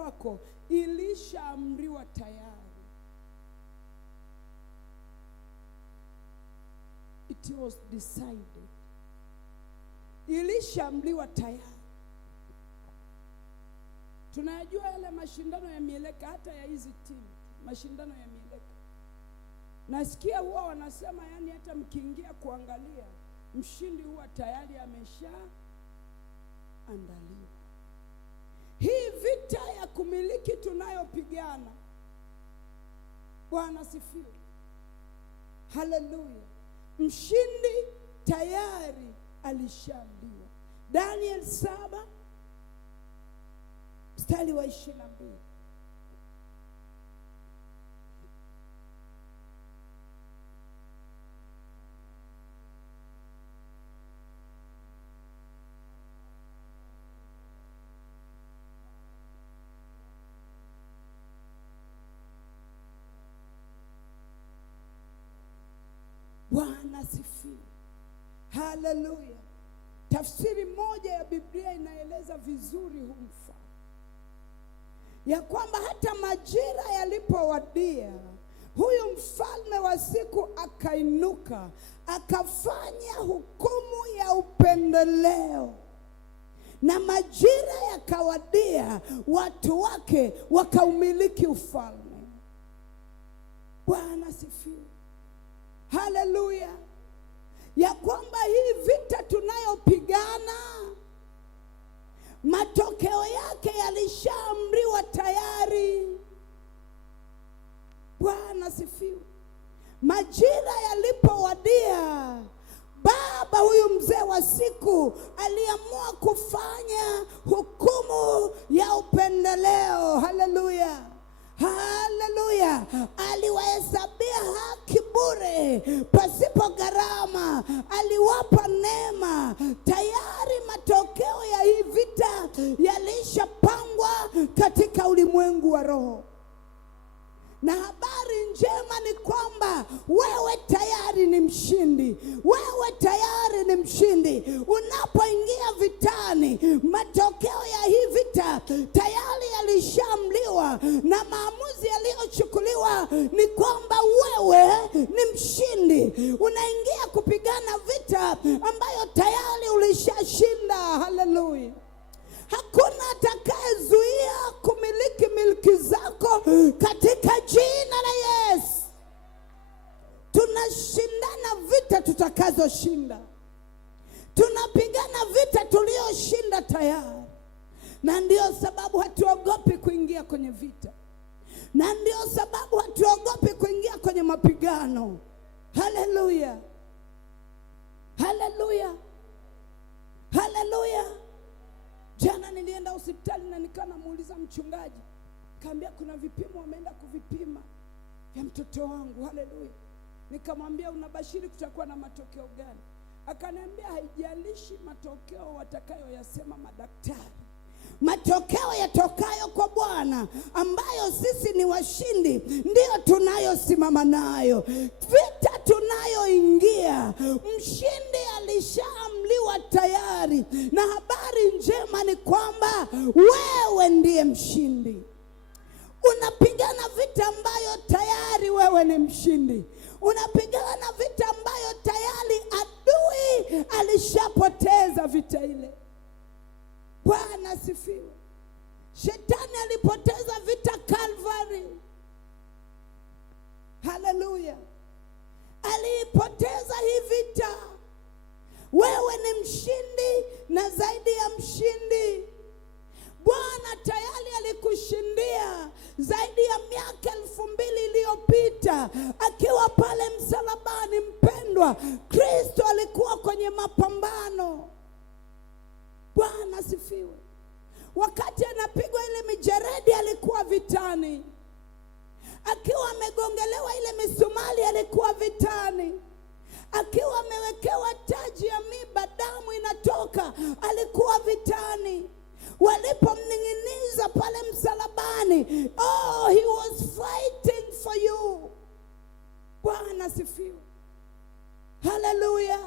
kwako ilishaamriwa tayari. It was decided. Ilishaamriwa tayari. Tunajua yale mashindano ya mieleka, hata ya hizi timu, mashindano ya mieleka. Nasikia huwa wanasema yani hata mkiingia kuangalia, mshindi huwa tayari ameshaandaliwa. Hii vita ya kumiliki tunayopigana, Bwana sifiwe. Haleluya. Mshindi tayari alishaambiwa. Daniel 7 mstari wa 22. Bwana sifiwe. Haleluya. Tafsiri moja ya Biblia inaeleza vizuri huu mfano, ya kwamba hata majira yalipowadia, huyu mfalme wa siku akainuka, akafanya hukumu ya upendeleo, na majira yakawadia, watu wake wakaumiliki ufalme. Bwana sifiwe. Haleluya. Ya kwamba hii vita tunayopigana, matokeo yake yalishaamriwa tayari. Bwana sifiwe. Majira yalipowadia, baba huyu mzee wa siku aliamua kufanya hukumu ya upendeleo. Haleluya. Haleluya. Aliwahesabia haki bure, pasipo gharama. Aliwapa neema. Tayari matokeo ya hii vita yalishapangwa katika ulimwengu wa roho. Na habari njema ni kwamba wewe tayari ni mshindi. Wewe tayari ni mshindi. Unapoingia vitani, matokeo ya hii vita tayari yalishaamliwa, na maamuzi yaliyochukuliwa ni kwamba wewe ni mshindi. Unaingia kupigana vita ambayo tayari ulishashinda. Haleluya. Hakuna atakayezuia kumiliki milki zako katika jina la Yesu. Tunashindana vita tutakazoshinda. Tunapigana vita tulioshinda tayari. Na ndio sababu hatuogopi kuingia kwenye vita. Na ndio sababu hatuogopi kuingia kwenye mapigano. Haleluya. Haleluya. Haleluya. Jana nilienda hospitali na nikamuuliza mchungaji, kaambia kuna vipimo wameenda kuvipima vya mtoto wangu. Haleluya. Nikamwambia unabashiri kutakuwa na matokeo gani? Akaniambia haijalishi matokeo watakayoyasema madaktari. Matokeo yatokayo kwa Bwana, ambayo sisi ni washindi, ndio tunayosimama nayo. Vita tunayoingia, mshindi alishaamliwa tayari. Na habari njema ni kwamba wewe ndiye mshindi. Unapigana vita ambayo tayari wewe ni mshindi. Unapigana vita ambayo tayari adui alishapoteza vita ile. Bwana sifiwe. Shetani alipoteza vita Calvary. Haleluya. Alipoteza hii vita. Wewe ni mshindi na zaidi ya mshindi. Bwana tayari alikushindia zaidi ya miaka 2000 iliyopita. Akiwa pale msalabani, mpendwa, Kristo alikuwa kwenye mapambano. Bwana sifiwe. Wakati anapigwa ile mijeredi alikuwa vitani. Akiwa amegongelewa ile misumali alikuwa vitani. Akiwa amewekewa taji ya miba, damu inatoka, alikuwa vitani. Walipomning'iniza pale msalabani, oh, he was fighting for you. Bwana sifiwe. Haleluya.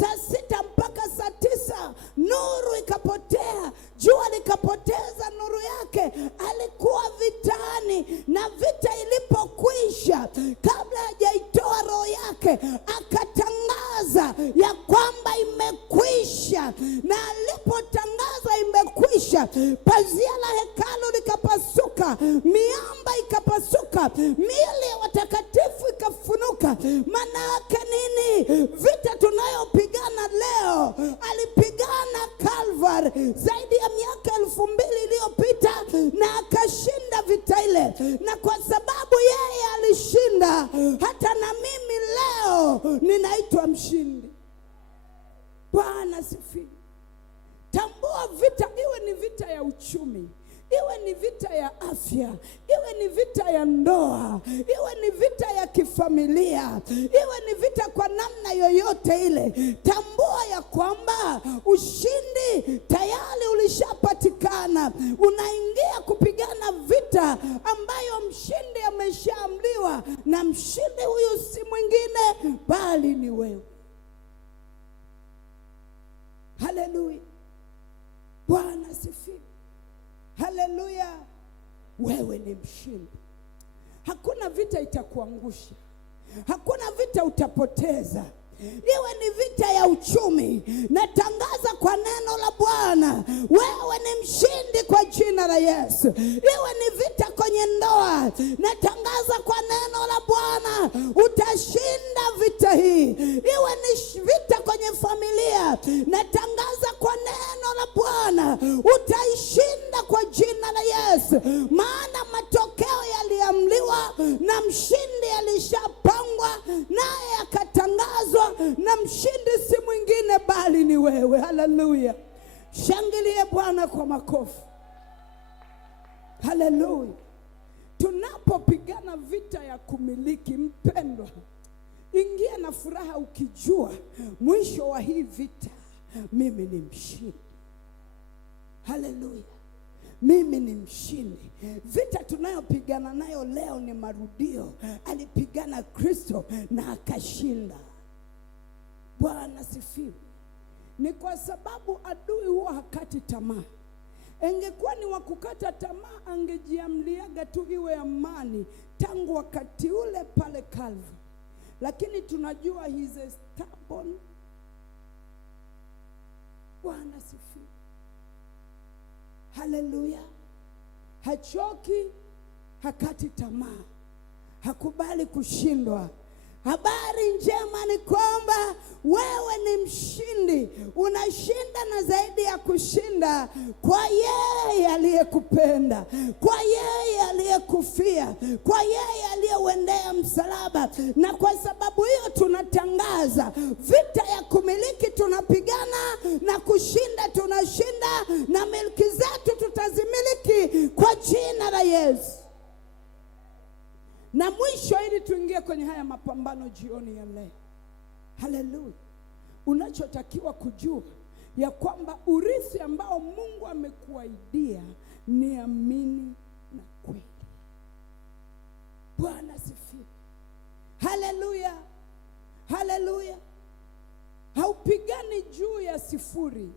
Saa 6 mpaka saa 9 nuru ikapotea, jua likapoteza nuru yake. Alikuwa vitani, na vita ilipokwisha, kabla hajaitoa roho yake, akatangaza ya kwamba imekwisha. Na alipotangaza imekwisha, pazia la hekalu likapasuka, miamba ikapasuka, miili ya watakatifu ikafunuka. Maana yake nini? Vita tunayopigana leo alipigana Calvary zaidi ya miaka 2000 iliyopita, na akashinda vita ile. Na kwa sababu yeye alishinda, hata na mimi leo ninaitwa mshindi. Bwana sifiwe. Tambua vita, iwe ni vita ya uchumi, iwe ni vita ya afya, iwe ni vita ya ndoa, iwe ni vita ya kifamilia, iwe ni vita kwa namna yoyote ile, tambua ya kwamba ushindi tayari ulishapatikana. Unaingia kupigana vita ambayo mshindi ameshaamliwa, na mshindi huyu si mwingine bali ni wewe. Haleluya. Bwana sifiwe. Haleluya. Wewe ni mshindi. Hakuna vita itakuangusha, hakuna vita utapoteza. Iwe ni vita ya uchumi, natangaza kwa neno la Bwana, wewe ni mshindi kwa jina la Yesu. Iwe ni vita kwenye ndoa, natangaza kwa neno la Bwana, utashinda vita hii. Iwe ni vita kwenye familia, natangaza kwa neno la Bwana, utaishinda kwa jina la Yesu. Maana matokeo yaliamliwa, na mshindi alishapangwa, naye akatangazwa, na mshindi si mwingine bali ni wewe. Haleluya. Shangilie Bwana kwa makofi. Haleluya. Tunapopigana vita ya kumiliki, mpendwa, ingia na furaha ukijua mwisho wa hii vita mimi ni mshindi. Haleluya. Mimi ni mshindi. Vita tunayopigana nayo leo ni marudio. Alipigana Kristo na akashinda. Bwana sifiwe. Ni kwa sababu adui huwa hakati tamaa. Ingekuwa ni wakukata tamaa, angejiamliaga tu iwe amani tangu wakati ule pale Calvary. Lakini tunajua he is a stubborn. Bwana sifiwe. Haleluya. Hachoki, hakati tamaa, hakubali kushindwa. Habari njema ni kwamba wewe ni mshindi. Unashinda na zaidi ya kushinda, kwa yeye aliyekupenda, kwa yeye aliyekufia, kwa yeye aliyeuendea msalaba. Na kwa sababu hiyo tunatangaza vita ya kumiliki tunapigana, na kushinda tunashinda, na milki zetu tutazimiliki kwa jina la Yesu. Na mwisho, ili tuingie kwenye haya mapambano jioni ya leo, haleluya, unachotakiwa kujua ya kwamba urithi ambao Mungu amekuahidia ni amini na kweli. Bwana sifiwe. Haleluya. Haleluya. Haupigani juu ya sifuri,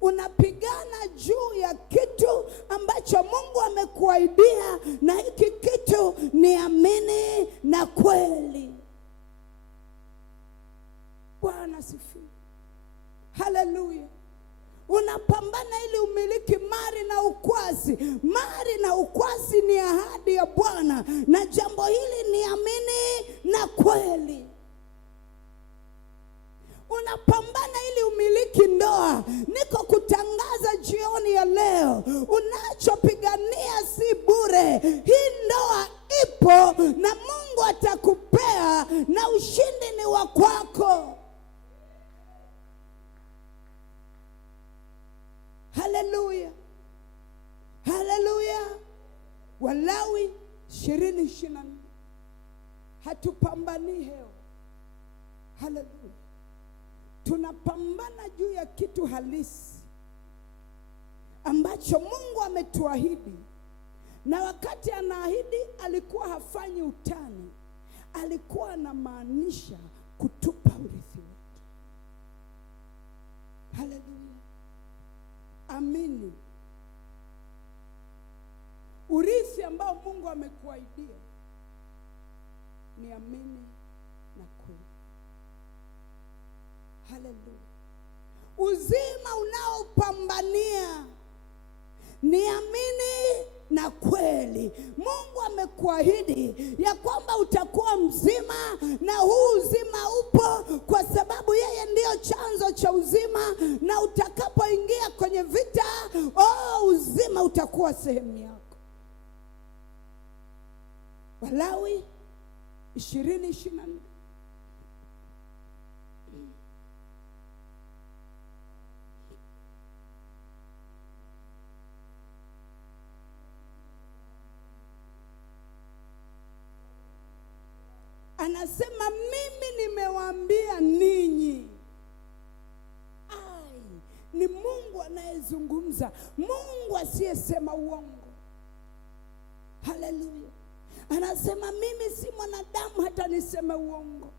unapigana juu ya kitu ambacho Mungu amekuahidia, na hiki kitu ni amini na kweli. Bwana sifiwe. Haleluya. Unapambana ili umiliki mali na ukwasi. Mali na ukwasi ni ahadi ya Bwana, na jambo hili ni amini na kweli. Unapambana ili umiliki ndoa. Niko kutangaza jioni ya leo, unachopigania si bure. Hii ndoa ipo na Mungu atakupea, na ushindi ni wa kwako. Haleluya. Haleluya. Walawi 20:24. Hatupambani heo. Haleluya. Tunapambana juu ya kitu halisi ambacho Mungu ametuahidi. Na wakati anaahidi, alikuwa hafanyi utani, alikuwa anamaanisha kutupa urithi wetu. Haleluya. amini. Urithi ambao Mungu amekuahidia ni amini na kweli. Haleluya. Uzima unaopambania ni amini na kweli. Mungu amekuahidi ya kwamba utakuwa mzima, na huu uzima upo kwa sababu yeye ndiyo chanzo cha uzima, na utakapoingia kwenye vita, uzima utakuwa sehemu yako. Walawi 20:24. Anasema mimi nimewaambia ninyi. Ni Mungu anayezungumza, Mungu asiyesema uongo. Haleluya. Anasema mimi si mwanadamu hata niseme uongo.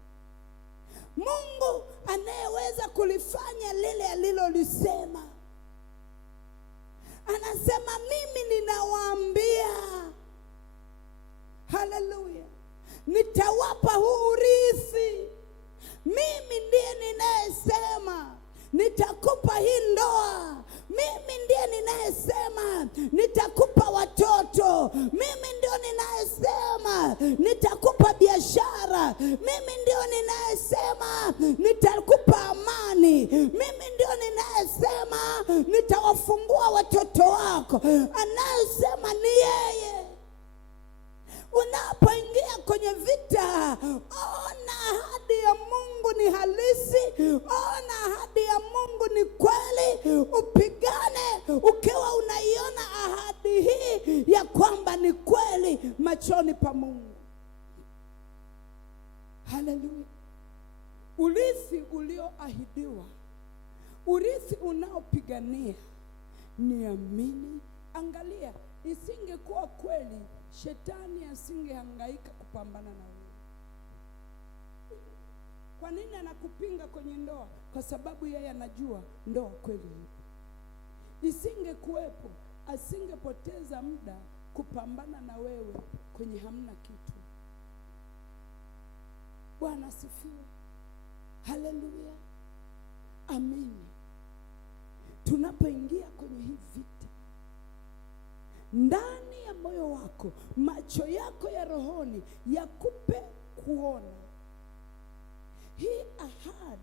Mungu anayeweza kulifanya lile alilolisema. Anasema mimi ninawaambia, haleluya, nitawapa huu urithi. Mimi ndiye ninayesema nitakupa hii ndoa. Mimi ndiye ninayesema nitakupa watoto. Mimi ndio ninayesema nitakupa biashara. Mimi ndio ninayesema nitakupa amani. Mimi ndio ninayesema nitawafungua watoto wako. Anayesema ni yeye. Unapoingia kwenye vita, ona ahadi ya Mungu ni halisi. Ona ahadi ya Mungu ni kweli. Upigane ukiwa unaiona ahadi hii ya kwamba ni kweli machoni pa Mungu. Haleluya. Urithi ulioahidiwa, urithi unaopigania ni amini. Angalia, isingekuwa kweli, shetani asingehangaika kupambana na wewe. Kwa nini anakupinga kwenye ndoa? Kwa sababu yeye anajua ndoa kweli ipo. Isingekuwepo, asingepoteza muda kupambana na wewe kwenye hamna kitu. Bwana asifiwe. Haleluya. Amini. Tunapoingia kwenye hii vita, ndani ya moyo wako, macho yako ya rohoni yakupe kuona hii ahadi